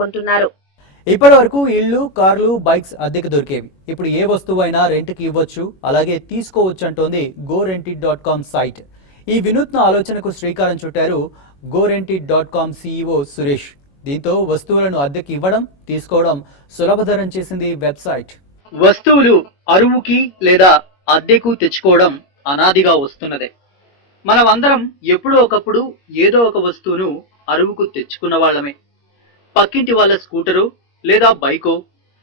కొంటున్నారు. ఇప్పటి వరకు ఇళ్లు, కార్లు, బైక్స్ అద్దెకు దొరికేవి. ఇప్పుడు ఏ వస్తువైనా రెంట్కి ఇవ్వచ్చు, అలాగే తీసుకోవచ్చు అంటోంది GoRentit.com సైట్. ఈ వినూత్న ఆలోచనకు శ్రీకారం చుట్టారు GoRentit.com CEO సురేష్. దీంతో వస్తువులను అద్దెకి ఇవ్వడం, తీసుకోవడం సులభతరం చేసింది వెబ్సైట్. వస్తువులు అరువుకి లేదా అద్దెకు తెచ్చుకోవడం అనాదిగా వస్తున్నదే. మనం అందరం ఎప్పుడో ఒకప్పుడు ఏదో ఒక వస్తువును అరువుకు తెచ్చుకున్న వాళ్ళమే. పక్కింటి వాళ్ళ స్కూటరు లేదా బైకో,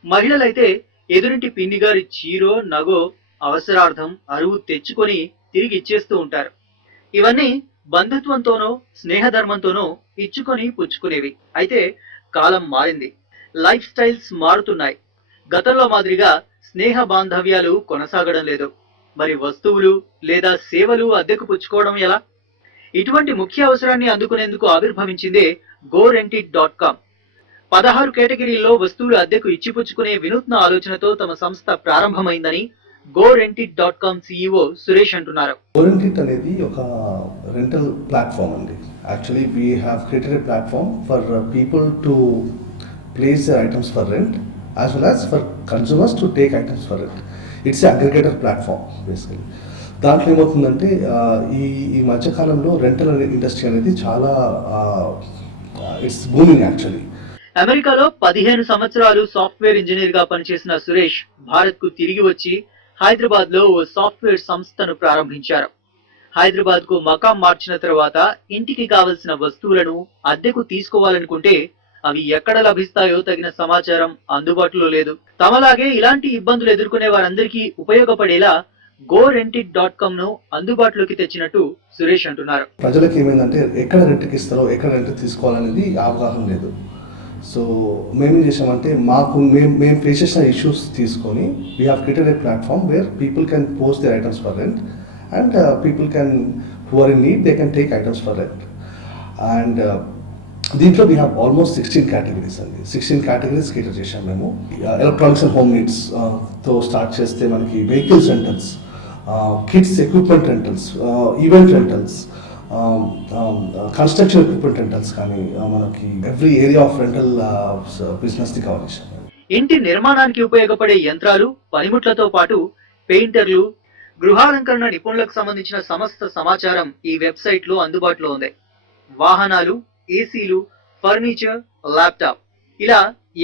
మహిళలైతే ఎదురింటి పిన్ని గారి చీరో నగో అవసరార్థం అరువు తెచ్చుకొని తిరిగి ఇచ్చేస్తూ ఉంటారు. ఇవన్నీ బంధుత్వంతోనో స్నేహధర్మంతోనో ఇచ్చుకొని పుచ్చుకునేవి. అయితే కాలం మారింది, లైఫ్ స్టైల్స్ మారుతున్నాయి. గతంలో మాదిరిగా స్నేహ బాంధవ్యాలు కొనసాగడం లేదు. మరి వస్తువులు లేదా సేవలు అద్దెకు పుచ్చుకోవడం ఎలా? ఇటువంటి ముఖ్య అవసరాన్ని అందుకునేందుకు ఆవిర్భవించిందే GoRentit.com. 16 కేటగిరీల్లో వస్తువులు అద్దెకు ఇచ్చిపుచ్చుకునే వినూత్న ఆలోచనతో తమ సంస్థ ప్రారంభమైందని GoRentit.com CEO సురేష్ అంటున్నారు. GoRentit అనేది ఒక రెంటల్ ప్లాట్ఫామ్ అండి. Actually we have created a platform for people to place their items for rent as well as for consumers to take items for rent. It's aggregator platform basically. దాంట్లో ఏమవుతుందంటే ఈ మధ్యకాలంలో rental industry అనేది చాలా it's booming actually. అమెరికాలో 15 సంవత్సరాలు software engineer గా పనిచేసిన సురేష్ భారత్ కు తిరిగి వచ్చి హైదరాబాద్ లో ఓ సాఫ్ట్వేర్ సంస్థను ప్రారంభించారు. హైదరాబాద్ కు మకాం మార్చిన తర్వాత ఇంటికి కావలసిన వస్తువులను అద్దెకు తీసుకోవాలనుకుంటే అవి ఎక్కడ లభిస్తాయో తగిన సమాచారం అందుబాటులో లేదు. తమలాగే ఇలాంటి ఇబ్బందులు ఎదుర్కొనే వారందరికీ ఉపయోగపడేలా GoRentit.com ను అందుబాటులోకి తెచ్చినట్టు సురేష్ అంటున్నారు. ప్రజలకు ఏమైందంటే ఎక్కడ రెంట్కి ఇస్తారో, ఎక్కడ రెంట్ తీసుకోవాలనేది అవగాహన లేదు. సో మేము చేసామంటే మేము ఫేస్ చేసిన ఇష్యూస్ తీసుకొని we have created a platform where people can post their items for rent and people can who are in need they can take items for rent. And దీంట్లో we have almost 16 categories అండి. 16 categories cater చేసాం మేము. Electronics and home needs తో start చేస్తే మనకి vehicles rentals, kids equipment rentals, event rentals, construction equipment rentals కానీ మనకి every area of rental business ని కవర్ చేసాం. ఇంటి నిర్మాణానికి ఉపయోగపడే యంత్రాలు, పనిముట్లతో పాటు పెయింటర్లు, గృహాలంకరణ నిపుణులకు సంబంధించిన సమస్త సమాచారం ఈ వెబ్సైట్ లో అందుబాటులో ఉంది. వాహనాలు, ఏసీలు, ఫర్నిచర్, ల్యాప్టాప్ ఇలా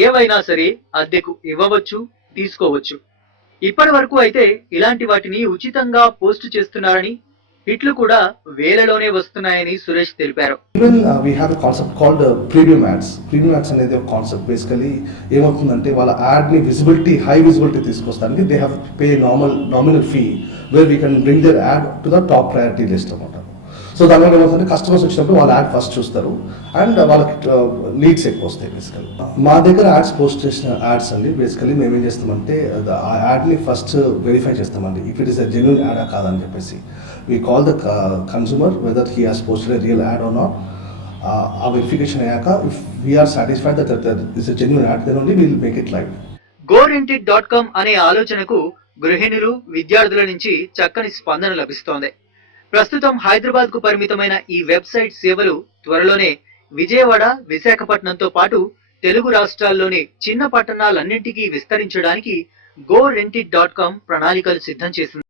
ఏవైనా సరే అద్దెకు ఇవ్వవచ్చు, తీసుకోవచ్చు. ఇప్పటి వరకు అయితే ఇలాంటి వాటిని ఉచితంగా పోస్ట్ చేస్తున్నారని, హిట్లు కూడా వేలలోనే వస్తున్నాయని సురేష్ తెలిపారు. Even we have a concept called premium ads. Premium ads అనేది ఒక కాన్సెప్ట్. బేసికలీ ఏమవుతుందంటే వాళ్ళ యాడ్ ని విజిబిలిటీ, హై విజిబిలిటీ తీసుకొస్తానికి they have pay nominal fee where we can bring their ad to the top priority list అన్నమాట. So దానివల్ల ఏమవుతుందంటే customers వచ్చినప్పుడు వాళ్ళ యాడ్ ఫస్ట్ చూస్తారు అండ్ వాళ్ళకి లీడ్స్ ఎక్కువ వస్తాయి. బేసికలీ మా దగ్గర యాడ్స్ పోస్ట్ చేసిన యాడ్స్ అండి, బేసికలీ మేము ఏం చేస్తామంటే ఆ యాడ్ని ఫస్ట్ వెరిఫై చేస్తామండి, if it is a genuine యాడా కాదని చెప్పేసి. We call the consumer whether he has posted a real ad or not. ఆ వెరిఫికేషన్ అయ్యాక if we are satisfied that is a genuine ad, then only will make it live. GoRentit.com అనే ఆలోచనకు గృహిణులు, విద్యార్థుల నుంచి చక్కని స్పందన లభిస్తోంది. ప్రస్తుతం హైదరాబాద్ కు పరిమితమైన ఈ వెబ్సైట్ సేవలు త్వరలోనే విజయవాడ, విశాఖపట్నంతో పాటు తెలుగు రాష్ట్రాల్లోని చిన్న పట్టణాలన్నింటికీ విస్తరించడానికి GoRentit.com ప్రణాళికలు సిద్ధం చేసింది.